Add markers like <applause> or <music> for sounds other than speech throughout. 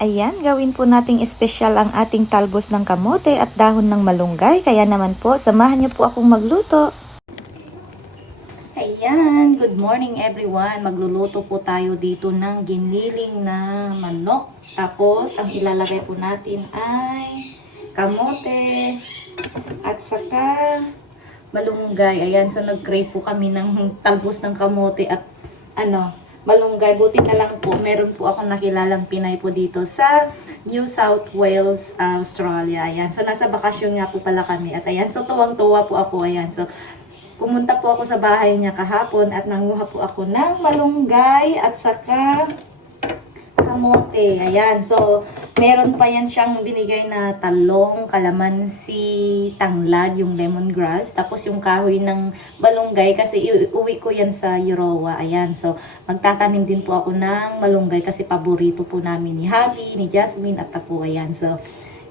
Ayan, gawin po nating espesyal ang ating talbos ng kamote at dahon ng malunggay. Kaya naman po, samahan niyo po akong magluto. Ayan, good morning everyone. Magluluto po tayo dito ng giniling na manok. Tapos, ang ilalagay po natin ay kamote at saka malunggay. Ayan, so nag-crave po kami ng talbos ng kamote at ano, malunggay. Buti na lang po, meron po ako nakilalang Pinay po dito sa New South Wales, Australia. Ayan, so nasa bakasyon nga po pala kami. At ayan, so tuwang-tuwa po ako. Ayan, so pumunta po ako sa bahay niya kahapon at nanguha po ako ng malunggay at saka kamote. Ayan. So, meron pa yan siyang binigay na talong, kalamansi, tanglad, yung lemongrass. Tapos yung kahoy ng malunggay kasi iuwi ko yan sa Eurowa. Ayan. So, magtatanim din po ako ng malunggay kasi paborito po namin ni Habi, ni Jasmine at ako. Ayan. So,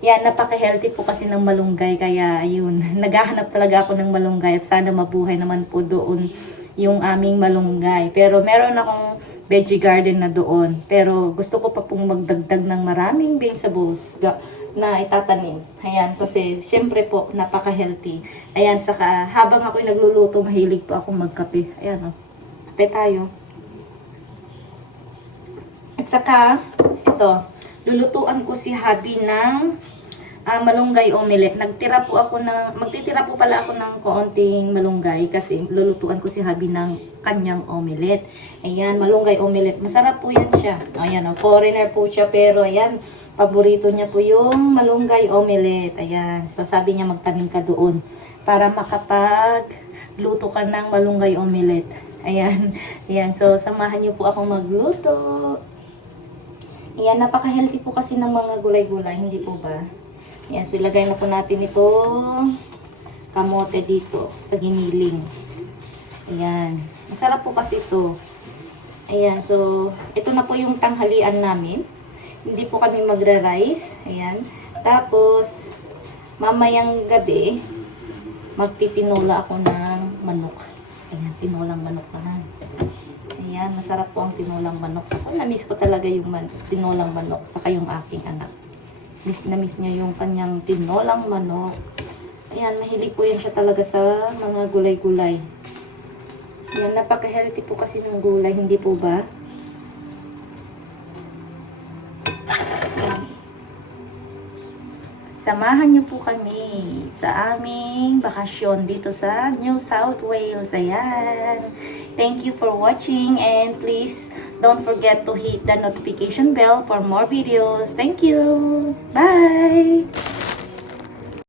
yan, napaka-healthy po kasi ng malunggay. Kaya, ayun, <laughs> naghahanap talaga ako ng malunggay at sana mabuhay naman po doon yung aming malunggay. Pero meron akong veggie garden na doon. Pero gusto ko pa pong magdagdag ng maraming vegetables na itatanim. Ayan, kasi syempre po, napaka-healthy. Ayan, saka habang ako'y nagluluto, mahilig po ako magkape. Ayan, oh. Kape tayo. At saka, ito, lulutuan ko si Habi ng ah, malunggay omelette. Nagtira po ako ng, magtitira po pala ako ng kaunting malunggay kasi lulutuan ko si Habi ng kanyang omelette. Ayan, malunggay omelette. Masarap po yan siya. Ayan, oh, foreigner po siya pero ayan, paborito niya po yung malunggay omelette. Ayan, so sabi niya magtanim ka doon para makapag luto ka ng malunggay omelette. Ayan, ayan. So, samahan niyo po akong magluto. Ayan, napaka-healthy po kasi ng mga gulay-gulay, hindi po ba? Ayan, so ilagay na po natin ito kamote dito sa giniling. Ayan. Masarap po kasi ito. Ayan, so ito na po yung tanghalian namin. Hindi po kami magra-rice. Ayan. Tapos, mamayang gabi, magtitinola ako ng manok. Ayan, tinolang manok na. Ayan, masarap po ang tinolang manok. Ako, na-miss ko talaga yung man, tinolang manok, saka yung aking anak. Miss na miss niya yung kanyang tinolang manok. Ayan, mahilig po yan siya talaga sa mga gulay-gulay. Ayan, napaka-healthy po kasi ng gulay, hindi po ba? Samahan niyo po kami sa aming bakasyon dito sa New South Wales. Ayan. Thank you for watching and please don't forget to hit the notification bell for more videos. Thank you. Bye!